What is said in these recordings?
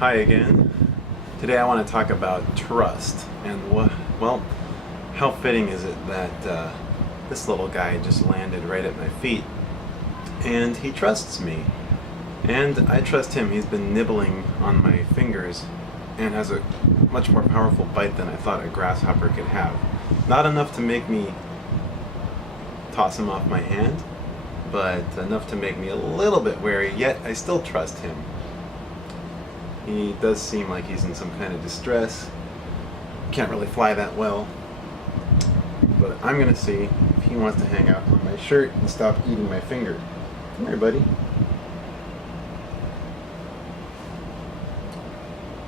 Hi again. Today I want to talk about trust and well, how fitting is it that this little guy just landed right at my feet and he trusts me and I trust him. He's been nibbling on my fingers and has a much more powerful bite than I thought a grasshopper could have. Not enough to make me toss him off my hand, but enough to make me a little bit wary, yet I still trust him. He does seem like he's in some kind of distress. Can't really fly that well. But I'm gonna see if he wants to hang out on my shirt and stop eating my finger. Come here, buddy.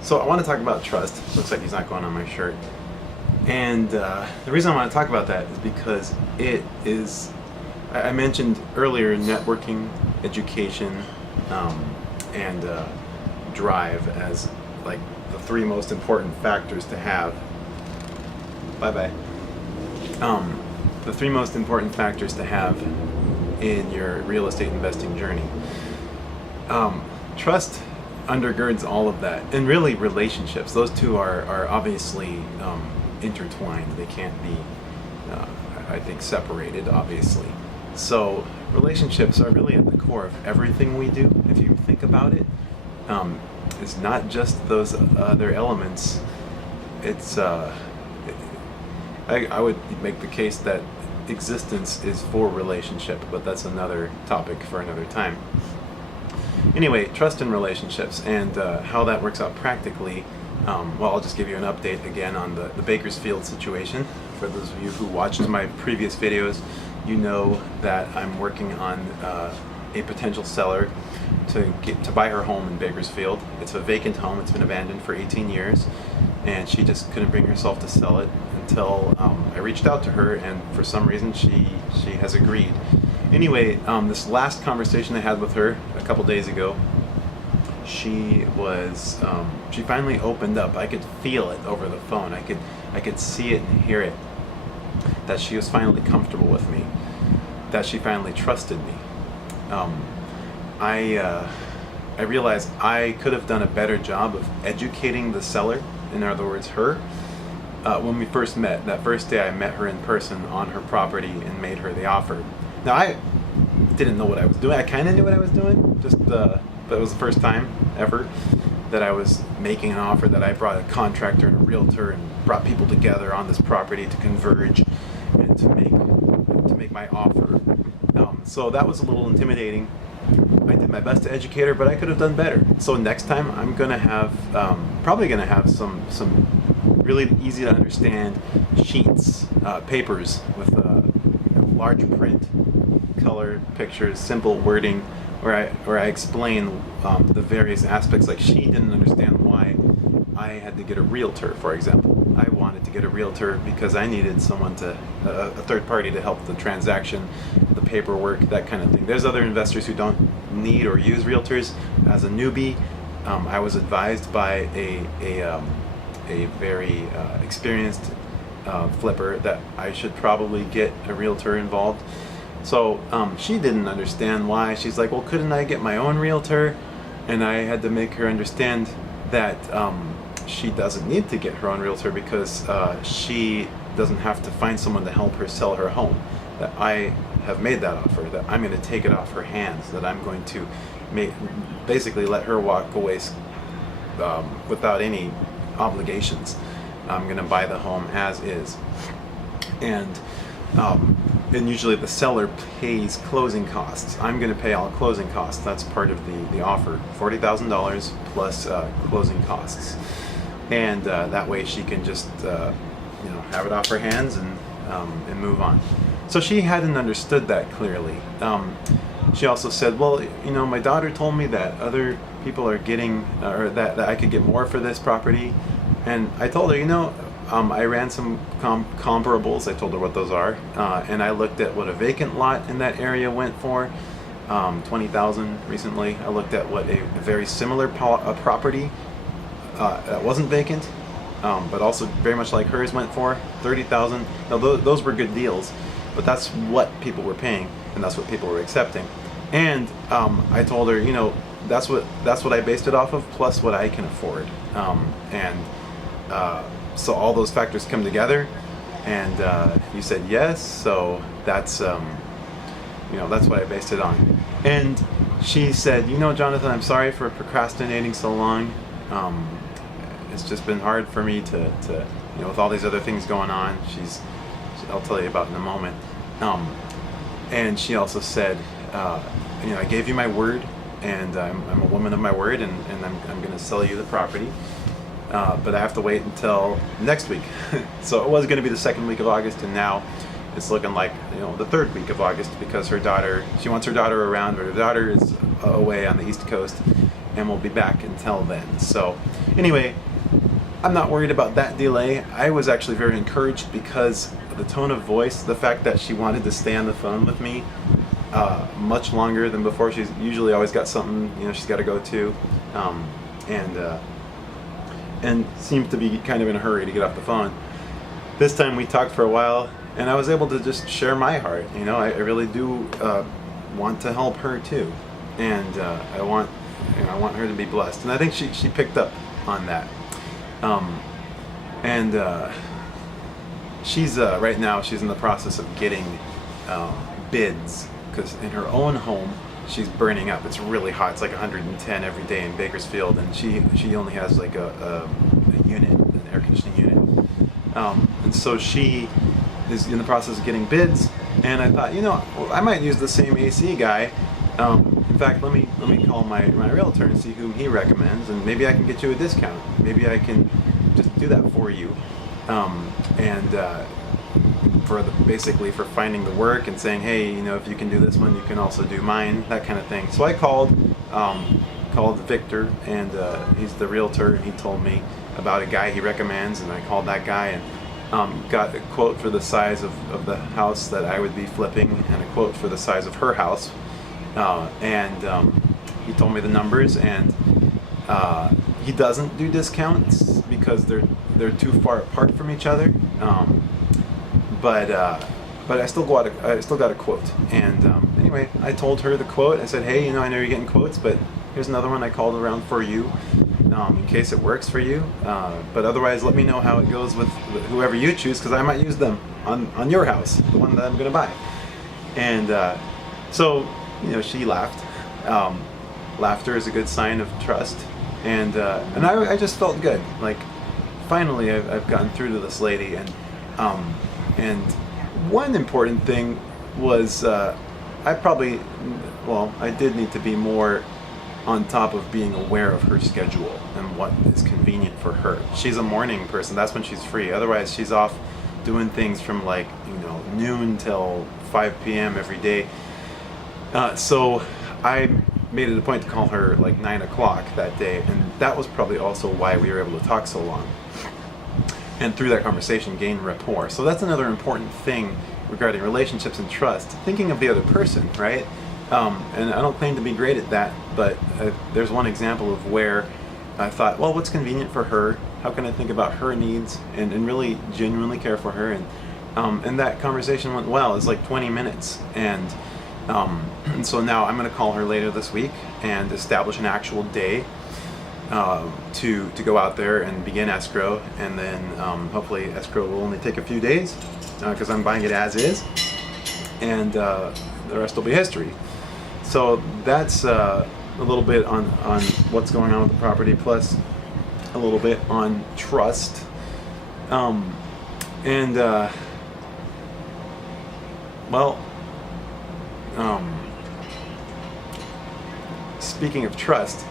So I want to talk about trust. Looks like he's not going on my shirt. And the reason I want to talk about that is because it is, I mentioned earlier, networking, education, and drive as like the three most important factors to have. Bye-bye. The three most important factors to have in your real estate investing journey. Trust undergirds all of that, and really relationships. Those two are obviously intertwined. They can't be, I think, separated, obviously. So relationships are really at the core of everything we do, if you think about it. It's not just those other elements. It's I would make the case that existence is for relationship, but that's another topic for another time. Anyway, trust in relationships and how that works out practically. Well, I'll just give you an update again on the Bakersfield situation. For those of you who watched my previous videos, you know that I'm working on a potential seller to buy her home in Bakersfield. It's a vacant home. It's been abandoned for 18 years, and she just couldn't bring herself to sell it until I reached out to her, and for some reason she has agreed. Anyway, this last conversation I had with her a couple days ago, she finally opened up. I could feel it over the phone. I could see it and hear it, that she was finally comfortable with me, that she finally trusted me. I realized I could have done a better job of educating the seller, in other words, her, when we first met. That first day I met her in person on her property and made her the offer. Now, I didn't know what I was doing. I kind of knew what I was doing, but it was the first time ever that I was making an offer, that I brought a contractor and a realtor and brought people together on this property to converge and to make my offer. So that was a little intimidating. I did my best to educate her, but I could have done better. So next time I'm gonna have probably gonna have some really easy to understand sheets, papers with large print, color pictures, simple wording, where I explain the various aspects. Like, she didn't understand why I had to get a realtor, for example. I wanted to get a realtor because I needed someone a third party to help the transaction, the paperwork, that kind of thing. There's other investors who don't need or use realtors. As a newbie, I was advised by a very experienced flipper that I should probably get a realtor involved. So she didn't understand why. She's like, well, couldn't I get my own realtor? And I had to make her understand that she doesn't need to get her own realtor because she doesn't have to find someone to help her sell her home. That I have made that offer, that I'm going to take it off her hands, that I'm going to basically let her walk away without any obligations. I'm going to buy the home as is. And usually the seller pays closing costs. I'm going to pay all closing costs. That's part of the offer, $40,000 plus closing costs. And that way she can just have it off her hands and move on. So she hadn't understood that clearly. She also said, well, my daughter told me that other people are getting, or that I could get more for this property. And I told her, I ran some comparables. I told her what those are, and I looked at what a vacant lot in that area went for, $20,000 recently. I looked at what a very similar property that wasn't vacant, but also very much like hers went for, $30,000. Now those were good deals, but that's what people were paying, and that's what people were accepting. And I told her, that's what I based it off of, plus what I can afford. And so all those factors come together, and you said yes, so that's that's what I based it on. And she said, Jonathan, I'm sorry for procrastinating so long. It's just been hard for me to with all these other things going on. I'll tell you about in a moment. And she also said, I gave you my word, and I'm a woman of my word, and I'm going to sell you the property. But I have to wait until next week. So it was going to be the second week of August, and now it's looking like the third week of August, because she wants her daughter around, but her daughter is away on the East Coast, and we'll be back until then. So anyway, I'm not worried about that delay. I was actually very encouraged because of the tone of voice, the fact that she wanted to stay on the phone with me much longer than before. She's usually always got something she's got to go to, and seemed to be kind of in a hurry to get off the phone. This time we talked for a while, and I was able to just share my heart. I really do want to help her too, and I want her to be blessed, and I think she picked up on that. She's right now she's in the process of getting bids, because in her own home she's burning up. It's really hot. It's like 110 every day in Bakersfield, and she only has like a unit, an air conditioning unit, and so she is in the process of getting bids. And I thought, I might use the same AC guy. In fact, let me call my realtor and see whom he recommends, and maybe I can get you a discount. Maybe I can just do that for you, basically for finding the work and saying, hey, if you can do this one, you can also do mine, that kind of thing. So I called Victor, and he's the realtor, and he told me about a guy he recommends, and I called that guy and got a quote for the size of the house that I would be flipping, and a quote for the size of her house. He told me the numbers, and he doesn't do discounts because they're too far apart from each other. But I still got a quote. And anyway, I told her the quote. I said, hey, I know you're getting quotes, but here's another one I called around for you, in case it works for you. But otherwise, let me know how it goes with whoever you choose, because I might use them on your house, the one that I'm going to buy. And so she laughed. Laughter is a good sign of trust, and I just felt good. Like, finally, I've gotten through to this lady, and one important thing was I did need to be more on top of being aware of her schedule and what is convenient for her. She's a morning person. That's when she's free. Otherwise, she's off doing things from noon till 5 p.m. every day. So I made it a point to call her like 9 o'clock that day, and that was probably also why we were able to talk so long. And through that conversation, gain rapport. So that's another important thing regarding relationships and trust. Thinking of the other person, right? And I don't claim to be great at that, but there's one example of where I thought, well, what's convenient for her? How can I think about her needs and really genuinely care for her? And that conversation went well. It's like 20 minutes. And so now I'm going to call her later this week and establish an actual day to go out there and begin escrow, and then hopefully escrow will only take a few days because I'm buying it as is, and the rest will be history. So that's a little bit on what's going on with the property, plus a little bit on trust, speaking of trust,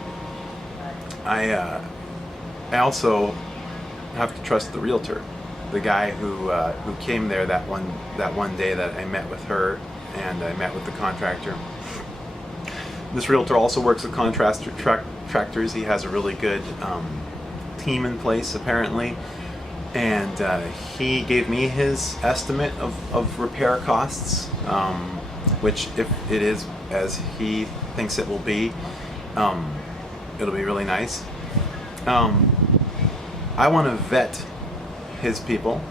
I also have to trust the realtor, the guy who came there that one day that I met with her, and I met with the contractor. This realtor also works with contractors. He has a really good team in place apparently, and he gave me his estimate of repair costs, which, if it is as he thinks it will be, it'll be really nice. I want to vet his people.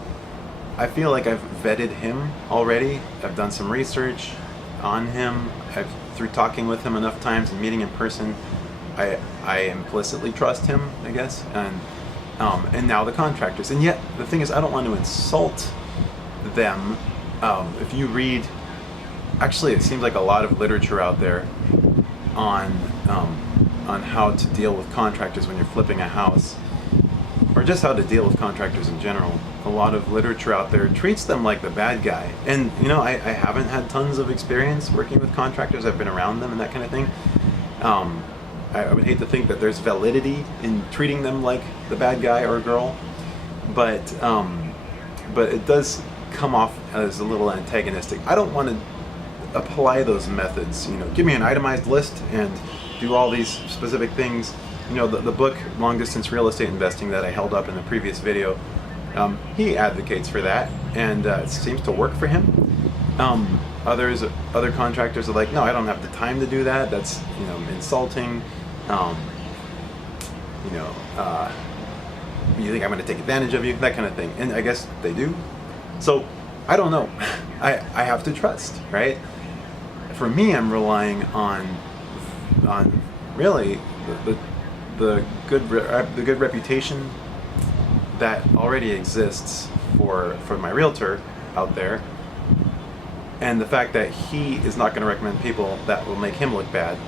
I feel like I've vetted him already. I've done some research on him. Through talking with him enough times and meeting in person, I implicitly trust him, I guess, and now the contractors. And yet the thing is, I don't want to insult them. If you read, actually, it seems like a lot of literature out there on how to deal with contractors when you're flipping a house, or just how to deal with contractors in general. A lot of literature out there treats them like the bad guy. And I haven't had tons of experience working with contractors. I've been around them and that kind of thing. I would hate to think that there's validity in treating them like the bad guy or girl, but it does come off as a little antagonistic. I don't want to apply those methods. Give me an itemized list and do all these specific things. The book Long Distance Real Estate Investing that I held up in the previous video, he advocates for that, and it seems to work for him. Other contractors are like, no, I don't have the time to do that. That's insulting. You think I'm going to take advantage of you, that kind of thing. And I guess they do. So I don't know. I have to trust, right? For me, I'm relying on really the good reputation that already exists for my realtor out there, and the fact that he is not going to recommend people that will make him look bad.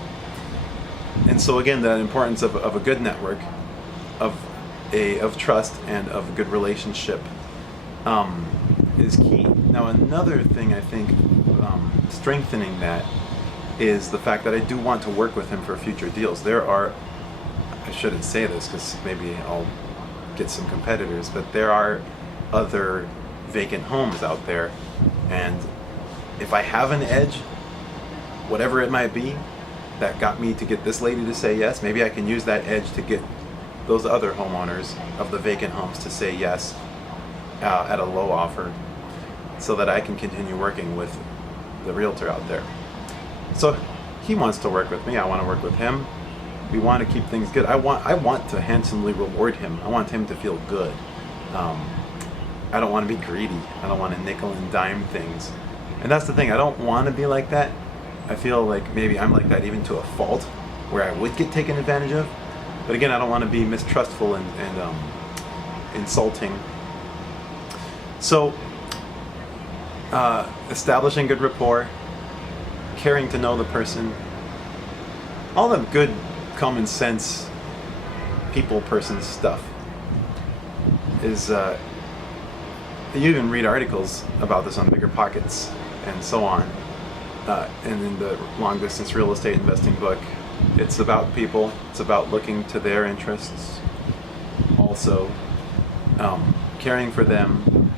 And so again, the importance of a good network, of trust and of a good relationship is key. Now, another thing I think strengthening that is the fact that I do want to work with him for future deals. I shouldn't say this because maybe I'll get some competitors, but there are other vacant homes out there, and if I have an edge, whatever it might be, that got me to get this lady to say yes, maybe I can use that edge to get those other homeowners of the vacant homes to say yes at a low offer, so that I can continue working with the realtor out there. So he wants to work with me, I want to work with him. We want to keep things good. I want to handsomely reward him. I want him to feel good. I don't want to be greedy. I don't want to nickel and dime things. And that's the thing, I don't want to be like that. I feel like maybe I'm like that even to a fault, where I would get taken advantage of. But again, I don't want to be mistrustful and insulting. So, establishing good rapport, caring to know the person, all the good common sense person stuff is, you even read articles about this on Bigger Pockets and so on, and in the Long Distance Real Estate Investing book. It's about people, it's about looking to their interests, also caring for them.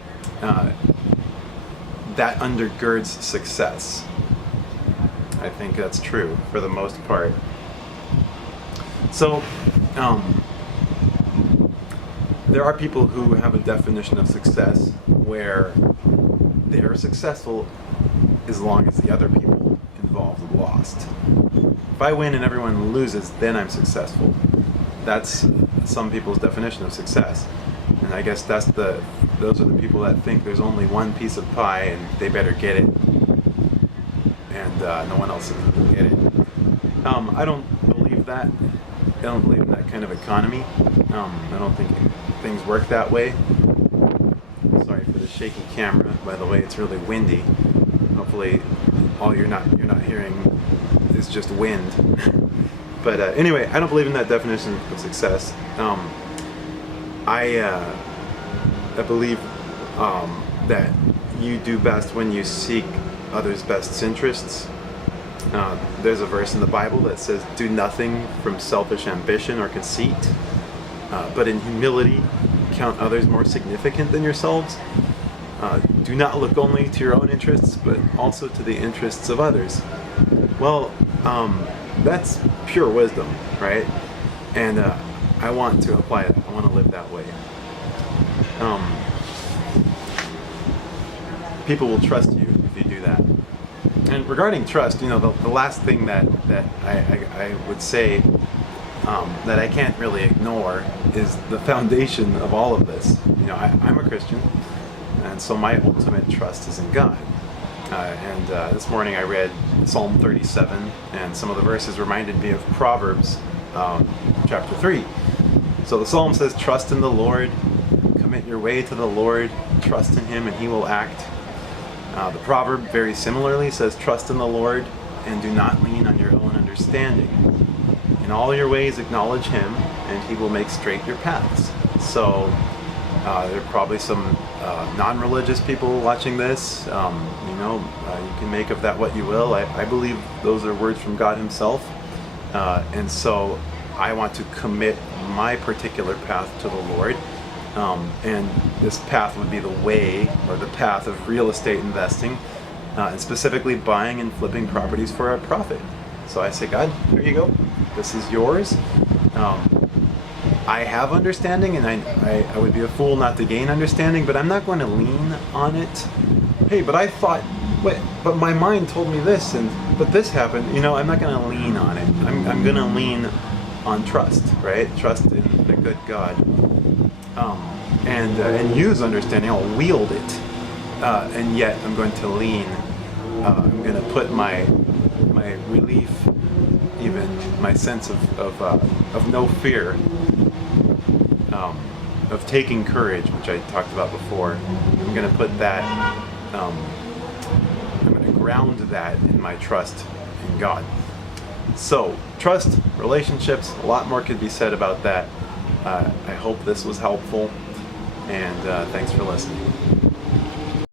That undergirds success. I think that's true for the most part. So, there are people who have a definition of success where they are successful as long as the other people involved lost. If I win and everyone loses, then I'm successful. That's some people's definition of success. And I guess those are the people that think there's only one piece of pie and they better get it, and no one else can get it. I don't believe that. I don't believe in that kind of economy. I don't think things work that way. Sorry for the shaky camera. By the way, it's really windy. Hopefully, all you're not hearing is just wind. But anyway, I don't believe in that definition of success. I believe that you do best when you seek others' best interests. There's a verse in the Bible that says, "Do nothing from selfish ambition or conceit, but in humility count others more significant than yourselves. Do not look only to your own interests, but also to the interests of others." Well, that's pure wisdom, right? And I want to apply it. I want to live that way. People will trust you if you do that. And regarding trust, the last thing that I would say that I can't really ignore is the foundation of all of this. I'm a Christian, and so my ultimate trust is in God. This morning I read Psalm 37, and some of the verses reminded me of Proverbs chapter 3. So the Psalm says, trust in the Lord, commit your way to the Lord, trust in Him and He will act. The proverb very similarly says, trust in the Lord and do not lean on your own understanding. In all your ways acknowledge Him and He will make straight your paths. So there are probably some non-religious people watching this. You can make of that what you will. I believe those are words from God Himself. And so I want to commit my particular path to the Lord. And this path would be the way or the path of real estate investing, and specifically buying and flipping properties for a profit. So I say, God, here you go. This is yours. I have understanding, and I would be a fool not to gain understanding, but I'm not going to lean on it. Hey, but I thought, wait, but my mind told me this, but this happened. I'm not going to lean on it. I'm going to lean on trust, right? Trust in the good God. And use understanding. I'll wield it, and yet I'm going to lean. I'm going to put my relief, even my sense of no fear, of taking courage, which I talked about before. I'm going to put that. I'm going to ground that in my trust in God. So trust, relationships. A lot more could be said about that. I hope this was helpful, and thanks for listening.